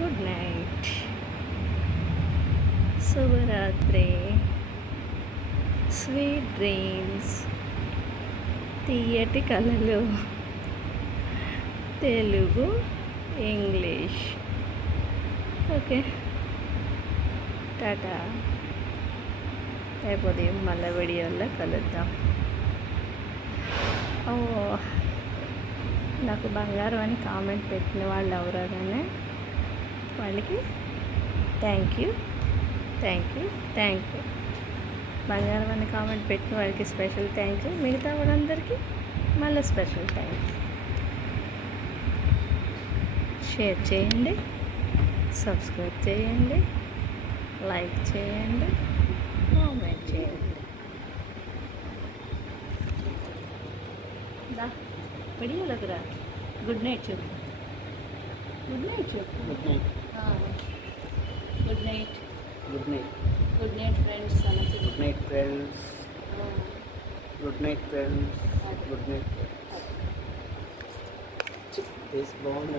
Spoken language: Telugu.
గుడ్ నైట్, శుభరాత్రి, స్వీట్ డ్రీమ్స్, తీయటి కళలు. తెలుగు, ఇంగ్లీష్. ఓకే, టాటా. రేపు ఉదయం మళ్ళీ వీడియోలో కలుద్దాం. ఓ, నాకు బంగారం అని కామెంట్ పెట్టిన వాళ్ళు ఎవరో కానీ వాళ్ళకి థ్యాంక్ యూ. బంగారం అని కామెంట్ పెట్టిన వాళ్ళకి స్పెషల్ థ్యాంక్ యూ. మిగతా వాళ్ళందరికీ మళ్ళీ స్పెషల్ థ్యాంక్ యూ. షేర్ చేయండి, సబ్స్క్రైబ్ చేయండి, లైక్ చేయండి, కామెంట్ చేయండి. వీడియోలోకి రా. గుడ్ నైట్ చెప్పు. Good night friends. Good night friends. బాగుంది.